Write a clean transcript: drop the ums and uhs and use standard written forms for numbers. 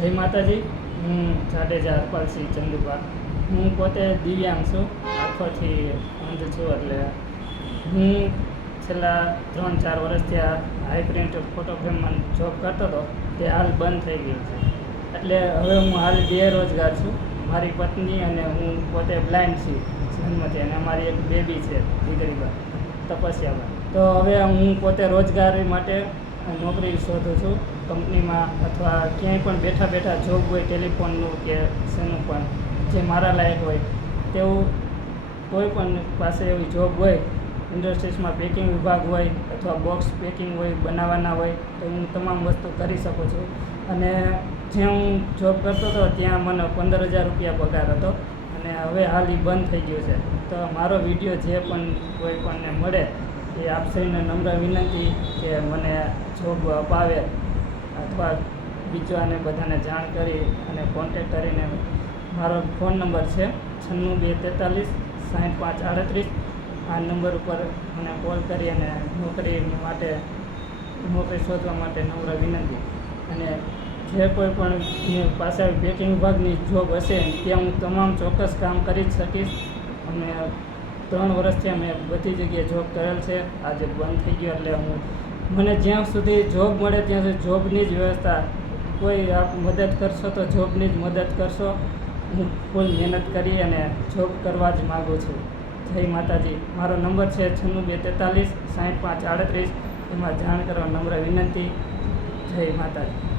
જય માતાજી। હું જાડેજા હરપાલસિંહ ચંદુભા। હું પોતે દિવ્યાંગ છું, આંખોથી અંધ છું। એટલે હું છેલ્લા 3-4 વર્ષથી આ હાઈ પ્રિન્ટ ફોટો ફ્રેમમાં જોબ કરતો હતો, તે હાલ બંધ થઈ ગયું છે। એટલે હવે હું હાલ બેરોજગાર છું। મારી પત્ની અને હું પોતે બ્લાઇન્ડ છીએ જન્મથી, અને અમારી એક બેબી છે દીકરીબા તપસ્યાબા। તો હવે હું પોતે રોજગારી માટે નોકરી શોધું છું કંપનીમાં, અથવા ક્યાંય પણ બેઠા બેઠા જોબ હોય, ટેલિફોનનું કે શેનું પણ જે મારા લાયક હોય તેવું કોઈ પણ પાસે એવી જોબ હોય, ઇન્ડસ્ટ્રીઝમાં પેકિંગ વિભાગ હોય અથવા બોક્સ પેકિંગ હોય, બનાવવાના હોય, તો હું તમામ વસ્તુ કરી શકું છું। અને જ્યાં હું જોબ કરતો હતો ત્યાં મને 15,000 રૂપિયા પગાર હતો, અને હવે હાલ એ બંધ થઈ ગયું છે। તો મારો વિડીયો જે પણ કોઈ પણને મળે એ આપ સૌને નમ્ર વિનંતી કે મને જોબ અપાવે, અથવા બીજાને બધાને જાણ કરી અને કોન્ટેક કરીને મારો ફોન નંબર છે 96 243 65 38। આ નંબર ઉપર મને કોલ કરી અને નોકરી શોધવા માટે નમ્ર વિનંતી। અને જે કોઈ પણ પાસે પેકિંગ વિભાગની જોબ હશે ત્યાં હું તમામ ચોક્કસ કામ કરી જ શકીશ। અને 3 વર્ષથી અમે બધી જગ્યાએ જોબ કરેલ છે, આજે બંધ થઈ ગયો એટલે મને જ્યાં સુધી જોબ મળે ત્યાં સુધી જોબની જ વ્યવસ્થા, કોઈ આપ મદદ કરશો તો જોબની જ મદદ કરશો। હું ફૂલ મહેનત કરી અને જોબ કરવા જ માગું છું। જય માતાજી। મારો નંબર છે 96 243 65 38। એમાં જાણ કરવા નમ્ર વિનંતી। જય માતાજી।